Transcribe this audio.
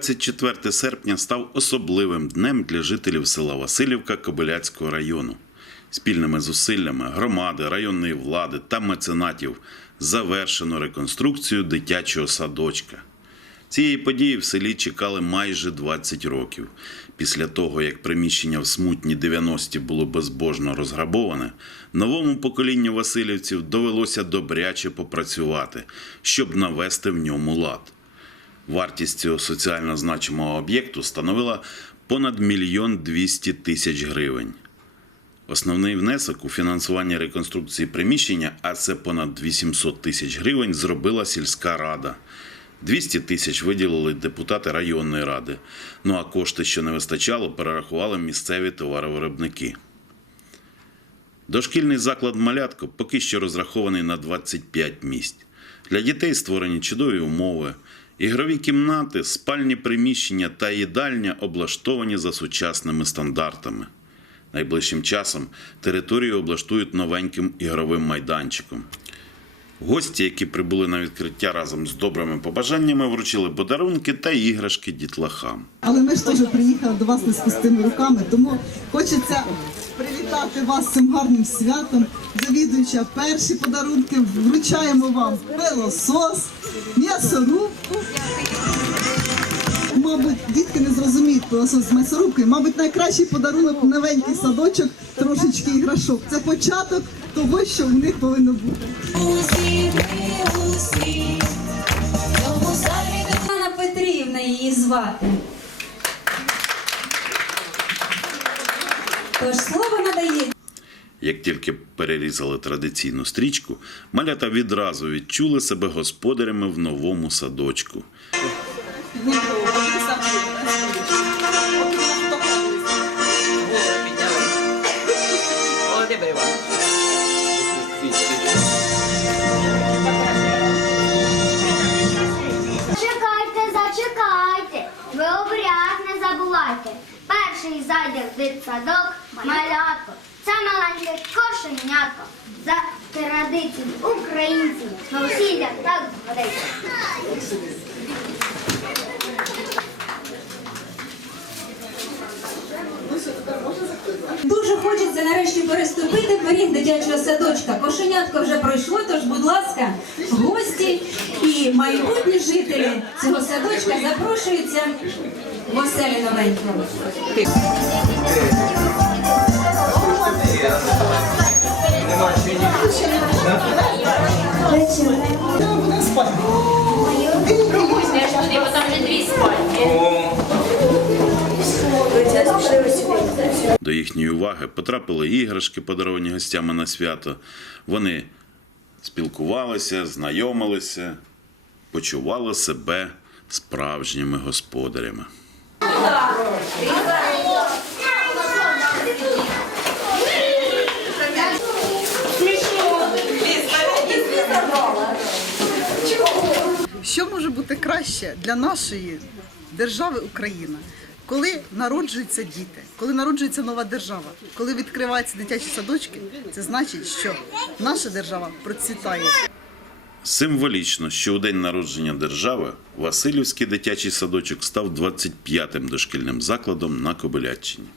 24 серпня став особливим днем для жителів села Васильівка Кобиляцького району. Спільними зусиллями громади, районної влади та меценатів завершено реконструкцію дитячого садочка. Цієї події в селі чекали майже 20 років. Після того, як приміщення в смутні 90-ті було безбожно розграбоване, новому поколінню васильівців довелося добряче попрацювати, щоб навести в ньому лад. Вартість цього соціально значимого об'єкту становила понад мільйон 200 тисяч гривень. Основний внесок у фінансування реконструкції приміщення, а це понад 800 тисяч гривень, зробила сільська рада. 200 тисяч виділили депутати районної ради. Ну а кошти, що не вистачало, перерахували місцеві товаровиробники. Дошкільний заклад Малятко поки що розрахований на 25 місць. Для дітей створені чудові умови. Ігрові кімнати, спальні приміщення та їдальня облаштовані за сучасними стандартами. Найближчим часом територію облаштують новеньким ігровим майданчиком. Гості, які прибули на відкриття разом з добрими побажаннями, вручили подарунки та іграшки дітлахам. Але ми ж теж приїхали до вас не з пустими руками, тому хочеться привітати вас цим гарним святом. Завідуюча перші подарунки вручаємо вам пилосос, м'ясорубку. Мабуть, дітки не зрозуміють пилосос з м'ясорубкою. Мабуть, найкращий подарунок новенький садочок, трошечки іграшок. Це початок того, що в них повинно бути. Анна Петрівна її звати. Тож Як тільки перерізали традиційну стрічку, малята відразу відчули себе господарями в новому садочку. Зайде в дитсадок малятко. Це маленьке кошенятко. За традицію українців на весілля так згодиться. Дуже хочеться нарешті переступити поріг дитячого садочка. Кошенятко вже пройшло, тож, будь ласка, гості і майбутні жителі цього садочка запрошуються. В оселі новенького. Їхньої уваги потрапили іграшки, подаровані гостями на свято. Вони спілкувалися, знайомилися, почували себе справжніми господарями. Що може бути краще для нашої держави Україна, коли народжуються діти, коли народжується нова держава, коли відкриваються дитячі садочки, це значить, що наша держава процвітає. Символічно, що у день народження держави Васильівський дитячий садочок став 25-м дошкільним закладом на Кобиляччині.